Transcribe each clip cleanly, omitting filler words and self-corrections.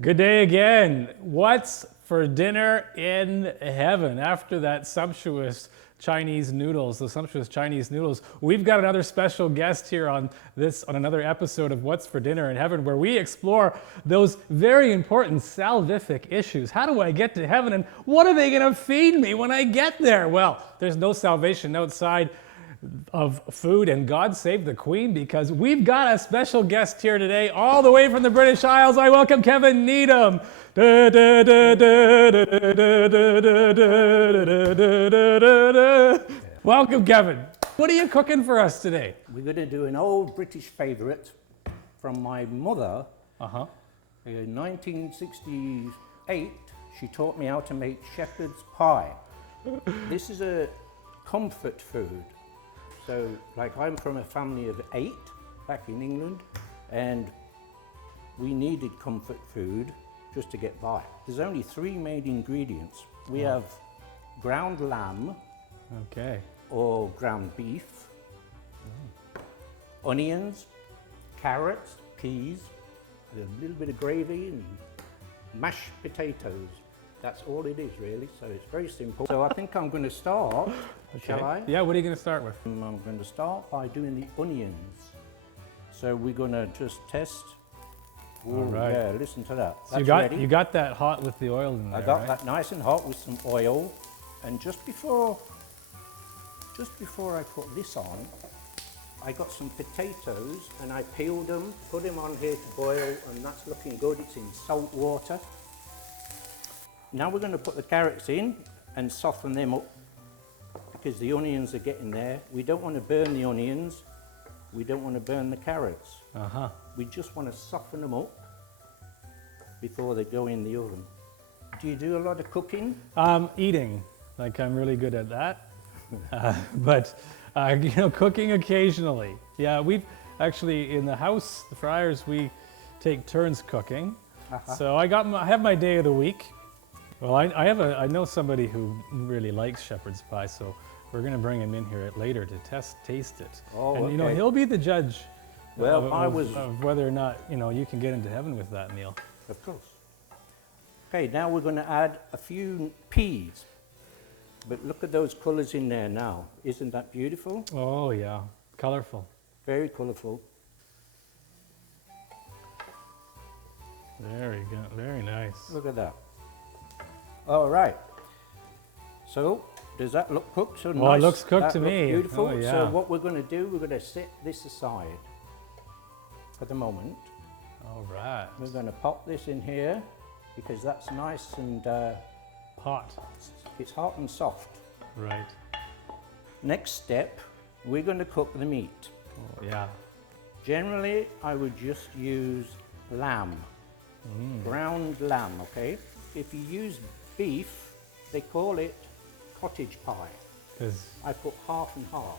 Good day again. What's for dinner in heaven? After that sumptuous Chinese noodles, we've got another special guest here on another episode of What's for Dinner in Heaven, where we explore those very important salvific issues. How do I get to heaven, and what are they going to feed me when I get there? Well, there's no salvation outside of food, and God save the Queen, because we've got a special guest here today, all the way from the British Isles. I welcome Kevin Needham. Welcome, Kevin. What are you cooking for us today? We're going to do an old British favourite from my mother. In 1968, she taught me how to make shepherd's pie. This is a comfort food. So, like, I'm from a family of 8 back in England, and we needed comfort food just to get by. There's only 3 main ingredients. We have ground lamb, or ground beef, onions, carrots, peas, a little bit of gravy, and mashed potatoes. That's all it is, really, so it's very simple. So I think I'm going to start, shall I? Yeah, what are you going to start with? I'm going to start by doing the onions. So we're going to just test. Ooh, all right. Yeah, listen to that. So That's you got that hot with the oil in there, I got right? that nice and hot with some oil. And just before I put this on, I got some potatoes and I peeled them, put them on here to boil, and that's looking good. It's in salt water. Now we're going to put the carrots in and soften them up, because the onions are getting there. We don't want to burn the onions. We don't want to burn the carrots. We just want to soften them up before they go in the oven. Do you do a lot of cooking? Eating. Like, I'm really good at that. But cooking occasionally. Yeah, we've actually, in the house, the Friars, we take turns cooking. So I have my day of the week. Well, I know somebody who really likes shepherd's pie, so we're going to bring him in here later to taste it. Oh, and okay. He'll be the judge of whether or not you can get into heaven with that meal. Of course. Okay, now we're going to add a few peas. But look at those colours in there now. Isn't that beautiful? Oh yeah, colourful. Very colourful. Very good, very nice. Look at that. All right. So, does that look cooked? So well, nice? It looks cooked to me. Beautiful. Oh, yeah. So what we're going to do, we're going to set this aside for the moment. All right. We're going to pop this in here because that's nice and hot. It's hot and soft. Right. Next step, we're going to cook the meat. Oh, yeah. Generally, I would just use lamb, ground lamb, okay? If you use beef, they call it cottage pie. I put half and half.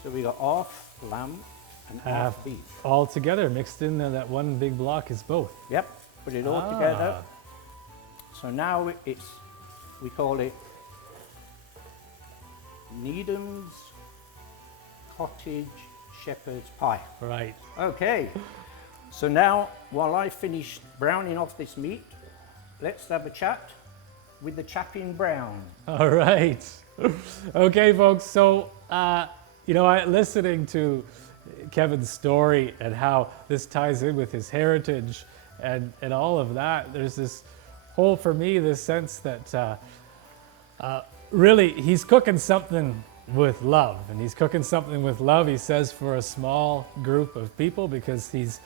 So we got half lamb and half beef. All together, mixed in there, that one big block is both. Yep, put it all together. So now we call it Needham's Cottage Shepherd's Pie. Right. Okay, so now while I finish browning off this meat, let's have a chat with the chap in brown. All right. Okay, folks. So, listening to Kevin's story and how this ties in with his heritage and all of that, there's this whole, for me, this sense that really he's cooking something with love. And he's cooking something with love, he says, for a small group of people, because he's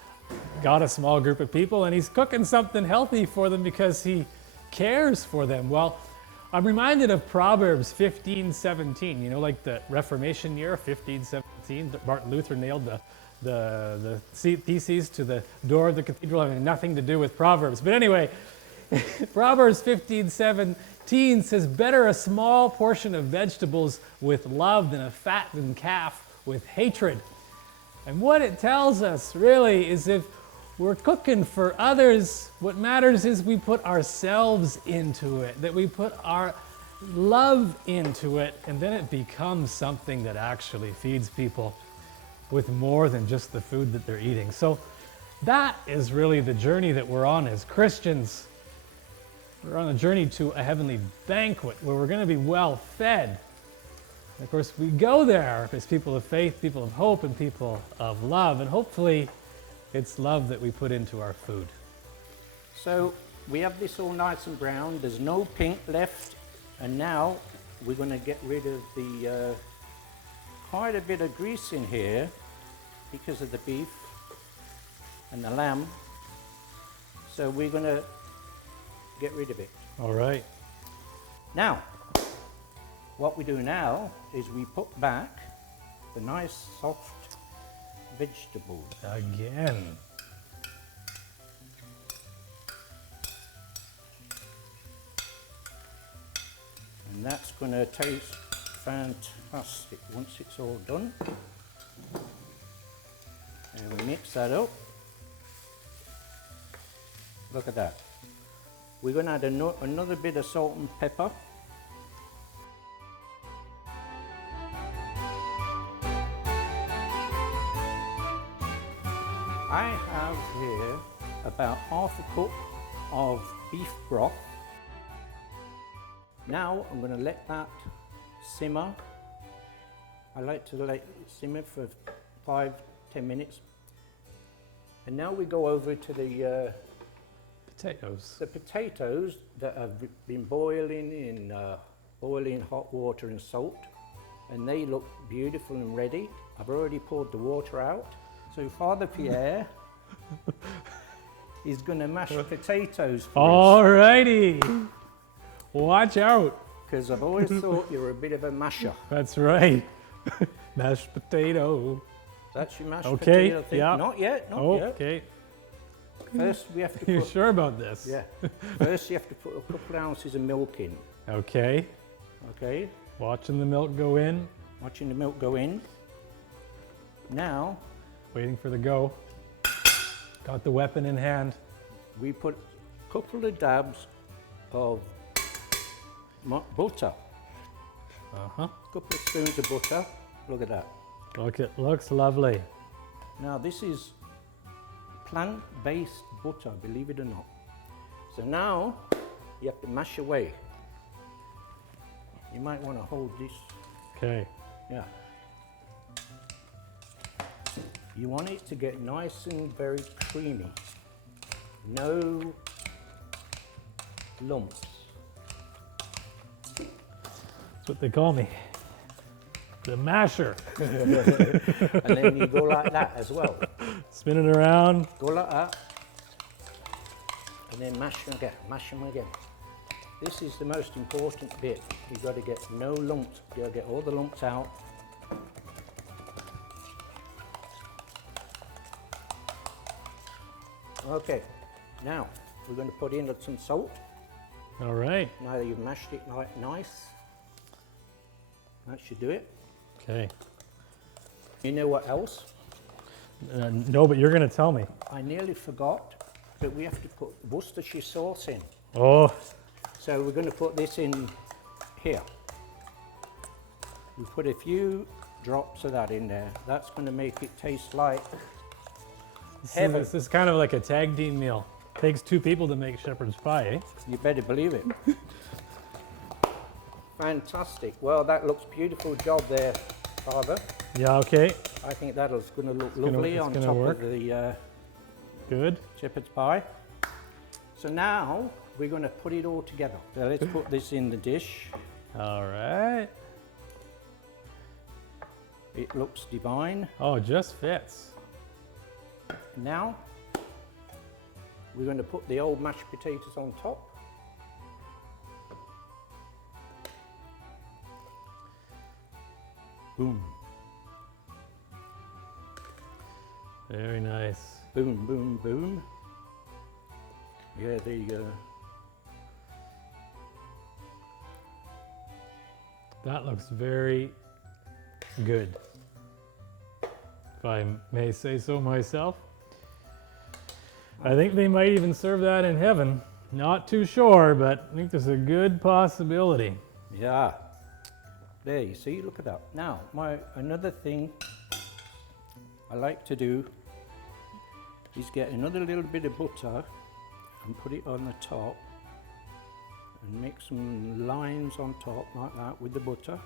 got a small group of people, and he's cooking something healthy for them because he cares for them. Well, I'm reminded of Proverbs 15:17, like the Reformation year, 1517, Martin Luther nailed the theses to the door of the cathedral, having nothing to do with Proverbs. But anyway, Proverbs 15:17 says, "Better a small portion of vegetables with love than a fattened calf with hatred." And what it tells us really is, if we're cooking for others, what matters is we put ourselves into it, that we put our love into it, and then it becomes something that actually feeds people with more than just the food that they're eating. So that is really the journey that we're on as Christians. We're on a journey to a heavenly banquet where we're going to be well fed. And of course, we go there as people of faith, people of hope, and people of love. And hopefully, it's love that we put into our food. So we have this all nice and brown. There's no pink left. And now we're going to get rid of the quite a bit of grease in here because of the beef and the lamb. So we're going to get rid of it. All right. Now, what we do now is we put back the nice soft vegetables. Again. And that's going to taste fantastic once it's all done. And we mix that up. Look at that. We're going to add another bit of salt and pepper. I have here about half a cup of beef broth. Now I'm going to let that simmer. I like to let it simmer for 5-10 minutes. And now we go over to the Potatoes. the potatoes that have been boiling in boiling hot water and salt, and they look beautiful and ready. I've already poured the water out. So Father Pierre is going to mash potatoes for us, All righty. Watch out. because I've always thought you were a bit of a masher. That's right. Mashed potato. That's your mashed Okay, potato thing. yeah. Not yet, not yet. Okay. First we have to You put, sure about this? yeah. First you have to put a couple of ounces of milk in. Okay. Okay, Watching the milk go in. watching the milk go in. Now Waiting for the go. Got the weapon in hand. we put a couple of dabs of butter. Uh-huh. A couple of spoons of butter. Look at that. Look, it looks lovely. Now this is plant-based butter, believe it or not. So now you have to mash away. You might want to hold this. Okay. Yeah. You want it to get nice and very creamy. No lumps. That's what they call me. The masher. And then you go like that as well. Spin it around. Go like that. And then mash them again, mash them again. This is the most important bit. You've got to get no lumps. You've got to get all the lumps out. Okay, now we're going to put in some salt. All right. Now that you've mashed it nice, that should do it. Okay. You know what else? No, but you're going to tell me. I nearly forgot that we have to put Worcestershire sauce in. Oh, So we're going to put this in here. We put a few drops of that in there. That's going to make it taste like heaven. this is kind of like a tag team meal. Takes two people to make shepherd's pie, eh? You better believe it. Fantastic. Well, that looks beautiful job there, Father. Yeah, okay. I think that'll going to look gonna- lovely it's on gonna top work. of the Good. shepherd's pie. So now we're going to put it all together. So let's put this in the dish. All right. It looks divine. Oh, just fits. Now we're going to put the old mashed potatoes on top. Boom, Very nice. boom, boom, boom. Yeah, there you go. That looks very good, if I may say so myself. I think they might even serve that in heaven. Not too sure, but I think there's a good possibility. Yeah. There, you see, look at that. Now, another thing I like to do is get another little bit of butter and put it on the top and make some lines on top like that with the butter.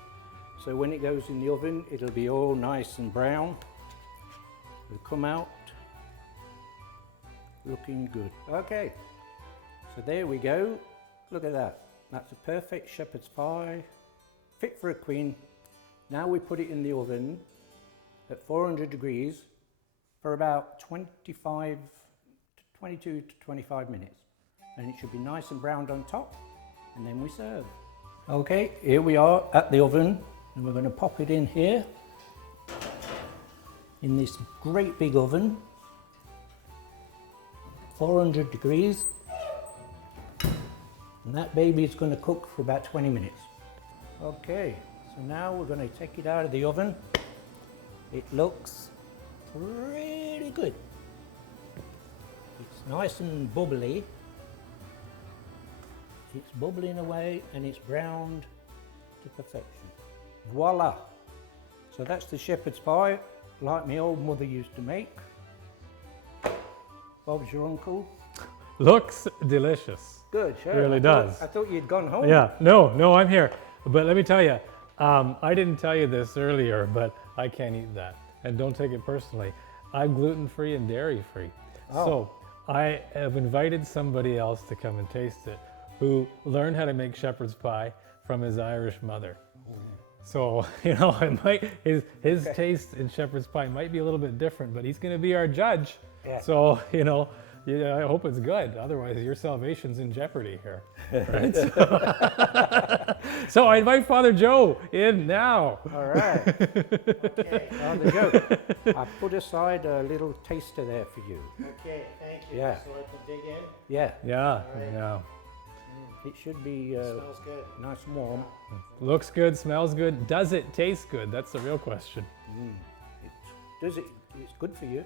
So when it goes in the oven, it'll be all nice and brown. It'll come out looking good. Okay, so there we go. Look at that. That's a perfect shepherd's pie, fit for a queen. Now we put it in the oven at 400 degrees for about 22 to 25 minutes. And it should be nice and browned on top, and then we serve. Okay, here we are at the oven, and we're going to pop it in here, in this great big oven, 400 degrees, and that baby is going to cook for about 20 minutes. Okay, so now we're going to take it out of the oven. It looks really good. It's nice and bubbly. It's bubbling away and it's browned to perfection. Voila! So that's the shepherd's pie, like my old mother used to make. Bob's your uncle. Looks delicious. Good, sure. Really does. I thought you'd gone home. Yeah, no, I'm here. But let me tell you, I didn't tell you this earlier, but I can't eat that. And don't take it personally. I'm gluten-free and dairy-free. Oh. So I have invited somebody else to come and taste it who learned how to make shepherd's pie from his Irish mother. So, it might, his taste in shepherd's pie might be a little bit different, but he's going to be our judge. Yeah. So, I hope it's good. Otherwise, your salvation's in jeopardy here. Right? So I invite Father Joe in now. All right. Okay. Father Joe, I put aside a little taster there for you. Okay, thank you. Yeah. So I can dig in. Yeah, Yeah, right. yeah. it should be Smells good. nice and warm. Looks good, smells good. Does it taste good? That's the real question. It's good for you.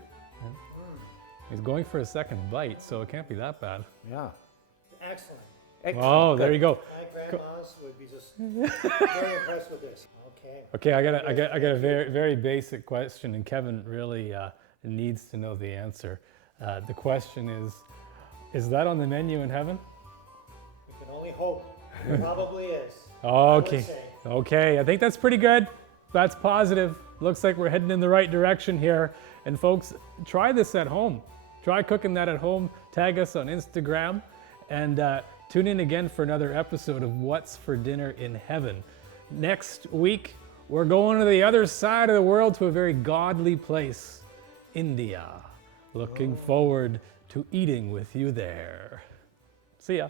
He's going for a second bite, so it can't be that bad. Yeah. Excellent. Excellent. Oh, there you go. My grandmas would be just very impressed with this. Okay. Okay, I got a very, very basic question, and Kevin really needs to know the answer. The question is that on the menu in heaven? We can only hope. It probably is. Okay, say. okay, I think that's pretty good. That's positive. Looks like we're heading in the right direction here. And folks, try this at home. Try cooking that at home. Tag us on Instagram, and tune in again for another episode of What's for Dinner in Heaven. Next week, we're going to the other side of the world, to a very godly place, India. Looking forward to eating with you there. See ya.